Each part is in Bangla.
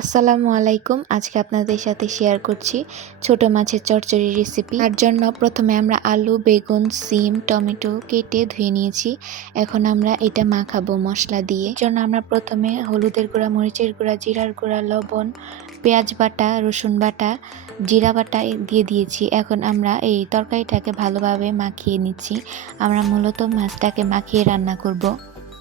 আসসালামু আলাইকুম। আজকে আপনাদের সাথে শেয়ার করছি ছোট মাছের চচ্চড়ি রেসিপি তার জন্য প্রথমে আমরা আলু, বেগুন, সিম, টমেটো কেটে ধুয়ে নিয়েছি। এখন আমরা এটা মাখাবো মশলা দিয়ে। জন্য আমরা প্রথমে হলুদের গুঁড়া, মরিচের গুঁড়া, জিরার গুঁড়া, লবণ, পেঁয়াজ বাটা, রসুন বাটা, জিরা বাটা দিয়ে দিয়েছি। এখন আমরা এই তরকারিটাকে ভালোভাবে মাখিয়ে নিচ্ছি। আমরা মূলত মাছটাকে মাখিয়ে রান্না করব।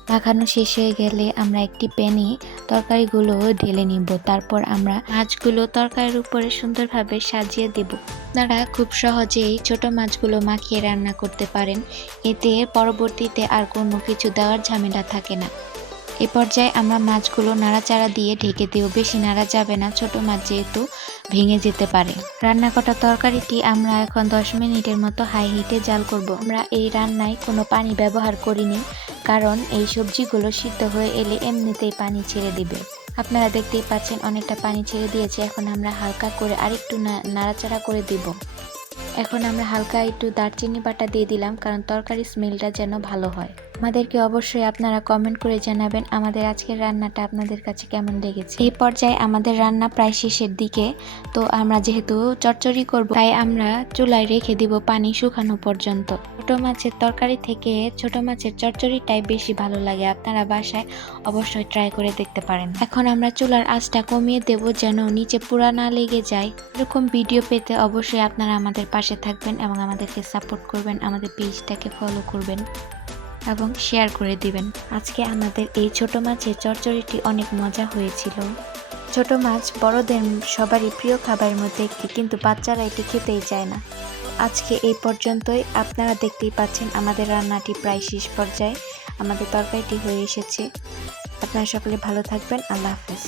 মাখানো শেষ হয়ে গেলে আমরা একটি প্যানে তরকারিগুলো ঢেলে নিব। তারপর আমরা মাছগুলো তরকারির উপরে সুন্দরভাবে সাজিয়ে দেব। আপনারা খুব সহজেই ছোট মাছগুলো মাখিয়ে রান্না করতে পারেন। এতে পরবর্তীতে আর কোনো কিছু দেওয়ার ঝামেলা থাকে না। এ পর্যায়ে আমরা মাছগুলো নাড়াচাড়া দিয়ে ঢেকে দেব। বেশি নাড়া যাবে না, ছোট মাছ যেহেতু ভেঙে যেতে পারে। রান্না করা তরকারিটি আমরা এখন দশ মিনিটের মতো হাই হিটে জাল করব। আমরা এই রান্নায় কোনো পানি ব্যবহার করিনি। কারণ এই সবজিগুলো সিদ্ধ হয়ে এলে এমনিতেই পানি ছেড়ে দিবে। আপনারা দেখতেই পাচ্ছেন অনেকটা পানি ছেড়ে দিয়েছে, এখন আমরা হালকা করে আরেকটু নাড়াচাড়া করে দিব। এখন আমরা হালকা একটু দারচিনি বাটা দিয়ে দিলাম, কারণ তরকারি স্মেলটা যেন ভালো হয়। আমাদেরকে অবশ্যই আপনারা কমেন্ট করে জানাবেন আমাদের আজকের রান্নাটা আপনাদের কাছে কেমন লেগেছে। এই পর্যায়ে আমাদের রান্না প্রায় শেষের দিকে, তো আমরা যেহেতু চচ্চড়ি করব, তাই আমরা চুলায় রেখে দিব পানি শুকানো পর্যন্ত। ছোট মাছের তরকারি থেকে ছোট মাছের চচ্চড়িটাই বেশি ভালো লাগে, আপনারা বাসায় অবশ্যই ট্রাই করে দেখতে পারেন। এখন আমরা চুলার আঁচটা কমিয়ে দেব যেন নিচে পুরা না লেগে যায়। এরকম ভিডিও পেতে অবশ্যই আপনারা আমাদের পাশে থাকবেন এবং আমাদেরকে সাপোর্ট করবেন, আমাদের পেজটাকে ফলো করবেন এবং শেয়ার করে দিবেন। আজকে আমাদের এই ছোট মাছের চচ্চড়িটি অনেক মজা হয়েছিল। ছোট মাছ বড়দের সবারই প্রিয় খাবারের মধ্যে একটি, কিন্তু বাচ্চারা এটি খেতেই চায় না। আজকে এই পর্যন্তই। আপনারা দেখতেই পাচ্ছেন আমাদের রান্নাটি প্রায় শেষ পর্যায়ে। আমাদের তরকারিটি হয়ে এসেছে। আপনারা সকলে ভালো থাকবেন। আল্লাহ হাফেজ।